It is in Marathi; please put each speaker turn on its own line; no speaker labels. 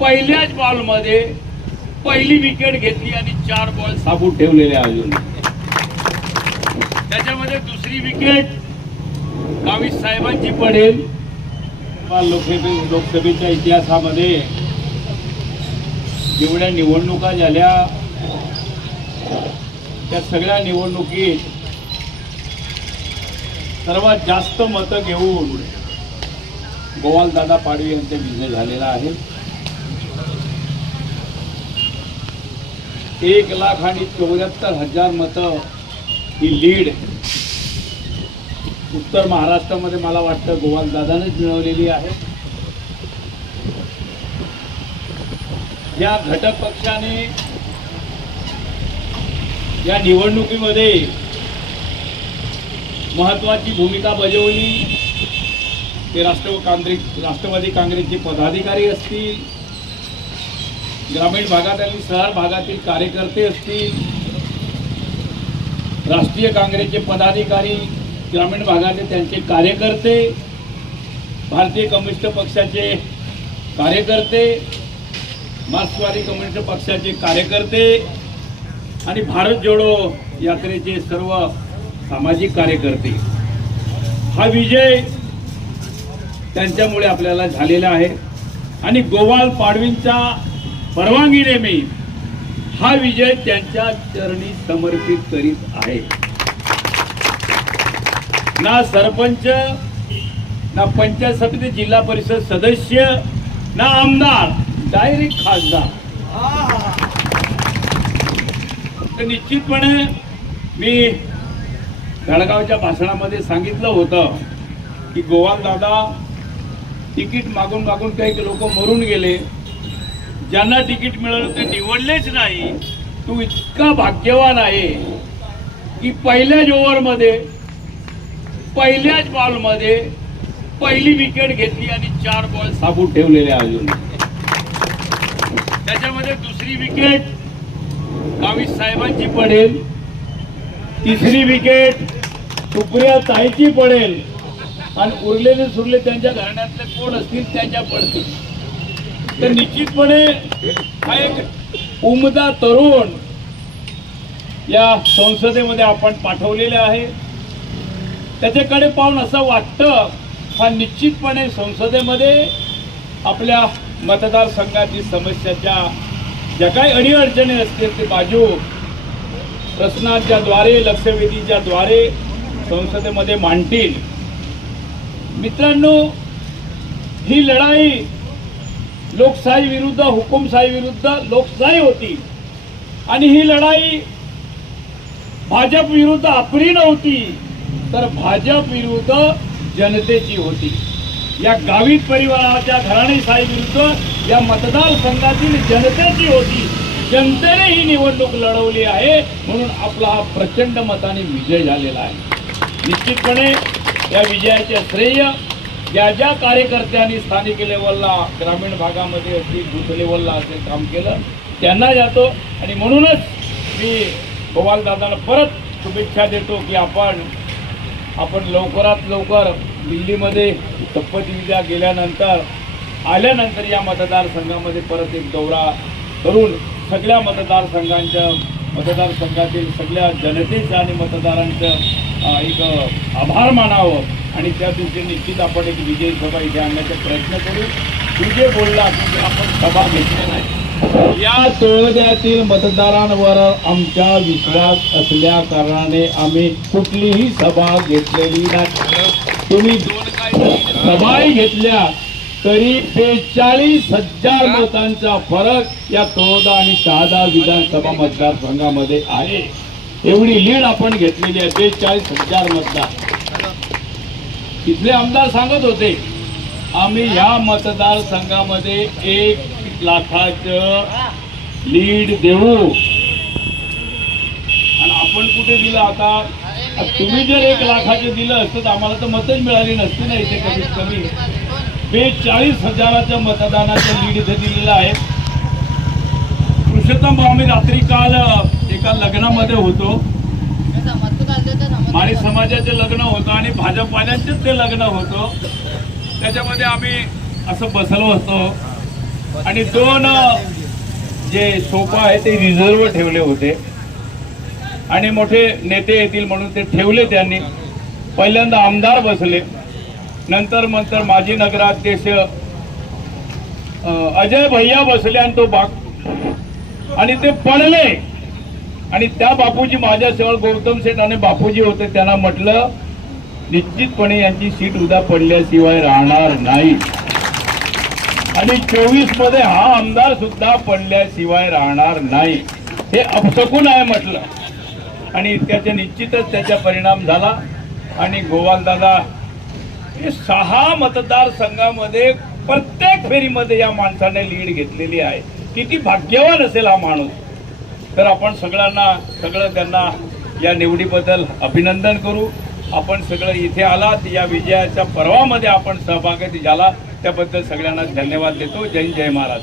पहिल्याच बॉलमध्ये पहिली विकेट घेतली आणि चार बॉल साबूत ठेवलेले अजून. त्याच्यामध्ये दुसरी विकेट गावी साहेबांची पडेल. लोकसभे लोकसभेच्या इतिहासामध्ये जेवढ्या निवडणुका झाल्या त्या सगळ्या निवडणुकीत सर्वात जास्त मतं घेऊन गोवालदादा पाडवी यांचा विजय झालेला आहे. एक लाख आणि चौऱ्याहत्तर हजार मतं ही लीड उत्तर महाराष्ट्रामध्ये मला वाटतं गोवालदादानेच मिळवलेली आहे. या घटक पक्षाने या निवडणुकीमध्ये महत्वाची भूमिका बजावली. ते राष्ट्र काँग्रेस राष्ट्रवादी काँग्रेसचे पदाधिकारी असतील ग्रामीण भागातील शहर भागातील कार्यकर्ते असतील. राष्ट्रीय काँग्रेसचे पदाधिकारी ग्रामीण भागाचे त्यांचे कार्यकर्ते भारतीय कम्युनिस्ट पक्षाचे कार्यकर्ते मार्क्सवादी कम्युनिस्ट पक्षाचे कार्यकर्ते आणि भारत जोडो यात्रेचे सर्व सामाजिक कार्यकर्ते. हा विजय त्यांच्यामुळे आपल्याला झालेला आहे. आणि गोवाल पाडवींचा परवानगीने मी हा विजय त्यांच्या चरणी समर्पित करीत आहे. ना सरपंच ना पंचायत समिती जिल्हा परिषद सदस्य ना आमदार डायरेक्ट खासदार. निश्चितपणे मी जळगावच्या भाषणामध्ये सांगितलं होतं की गोवाल दादा तिकीट मागून मागून काही लोक मरून गेले. ज्यांना तिकीट मिळालं ते निवडलेच नाही तू इतका भाग्यवान आहे की पहिल्याच ओव्हरमध्ये पहिल्याच बॉलमध्ये पहिली विकेट घेतली आणि चार बॉल साबूत ठेवलेले अजून. त्याच्यामध्ये दुसरी विकेट गावी साहेबांची पडेल तिसरी विकेट सुप्रिया ताईची पडेल. आणि उरलेले सुरले त्यांच्या घराण्यातले कोण असतील त्यांच्या पडतील. तर निश्चितपणे हा एक उमदा तरुण या संसदेमध्ये आपण पाठवलेले आहे. त्याच्याकडे पाहून असं वाटतं हा निश्चितपणे संसदेमध्ये आपल्या मतदारसंघाची समस्याच्या ज्या काही अडीअडचणी असतील ते बाजू प्रश्नांच्या द्वारे लक्षवेधीच्या द्वारे संसदेमध्ये मांडतील. मित्रांनो ही लढाई लोकशाही विरुद्ध हुकुमशाही विरुद्ध लोकशाही होती. आणि ही लढाई भाजप विरुद्ध आपली नव्हती तर भाजप विरुद्ध जनतेची होती. या गावित परिवाराच्या घराणेशाही विरुद्ध या मतदारसंघातील जनतेची होती. जनतेने ही निवडणूक लढवली आहे म्हणून आपला हा प्रचंड मताने विजय झालेला आहे. निश्चितपणे या विजयाचे श्रेय ज्या ज्या कार्यकर्त्यांनी स्थानिक लेवलला ग्रामीण भागामध्ये अगदी बूथ लेवलला असेल काम केलं त्यांना जातो. आणि म्हणूनच मी गोवालदादांना परत शुभेच्छा देतो की आपण आपण लवकरात लवकर दिल्लीमध्ये शपथविधी गेल्यानंतर आल्यानंतर या मतदारसंघामध्ये परत एक दौरा करून सगळ्या मतदारसंघांच्या मतदारसंघातील सगळ्या जनतेचं आणि मतदारांचं एक आभार मानावं. आणि त्या दिवशी निश्चित आपण एक विजयी सभा इथे आणण्याचा प्रयत्न करू. विजय बोलला की आपण सभा घेतली नाही. या तोळद्यातील मतदारांवर आमच्या विश्वास असल्या कारणाने आम्ही कुठलीही सभा घेतलेली नाही. तुम्ही दोन सभाही घेतल्या तरी बेचाळीस हजार मतांचा फरक या तोळदा आणि शहादा विधानसभा मतदारसंघामध्ये आहे. एवढी लीड आपण घेतलेली आहे बेचाळीस हजार मतदार. तिथले आमदार सांगत होते आम्ही ह्या मतदारसंघामध्ये एक लाखाचं लीड देऊ. आणि आपण कुठे दिलं आता? तुम्ही जर एक लाखाचे दिलं असतं तर आम्हाला तर मतच मिळाली नसती ना इथे कमीत कमी. बेचाळीस हजाराच्या मतदानाचं लीड इथे दिलेलं आहे. पुरुषोत्तम भाऊ आम्ही रात्री काल एका लग्नामध्ये होतो. समाजाचे लग्न होतं आणि भाजपवाल्यांचेच ते लग्न होतं. त्याच्यामध्ये आम्ही असं बसलो होतो. आणि दोन जे सोफा आहे ते रिझर्व ठेवले होते. आणि मोठे नेते येतील म्हणून ते ठेवले त्यांनी. पहिल्यांदा आमदार बसले. नंतर नंतर माजी नगराध्यक्ष अजय भैया बसले आणि तो बाग आणि ते पडले. आणि त्या बापूजी माझ्या माझ्याजवळ गौतम शेठ आणि बापूजी होते त्यांना म्हटलं निश्चितपणे यांची सीट उद्या पडल्याशिवाय राहणार नाही. आणि चोवीसमध्ये हा आमदार सुद्धा पडल्याशिवाय राहणार नाही. हे अपसकून आहे म्हटलं. आणि त्याच्या निश्चितच त्याचा परिणाम झाला. आणि गोवालदादा हे सहा मतदारसंघामध्ये प्रत्येक फेरीमध्ये या माणसाने लीड घेतलेली आहे. किती भाग्यवान असेल हा माणूस. तर आपण सगळ्यांना सगळं त्यांना या निवडीबद्दल अभिनंदन करू. आपण सगळं इथे आलात या विजयाच्या पर्वामध्ये आपण सहभागी झाला. त्याबद्दल सगळ्यांना धन्यवाद देतो. जय जय महाराज.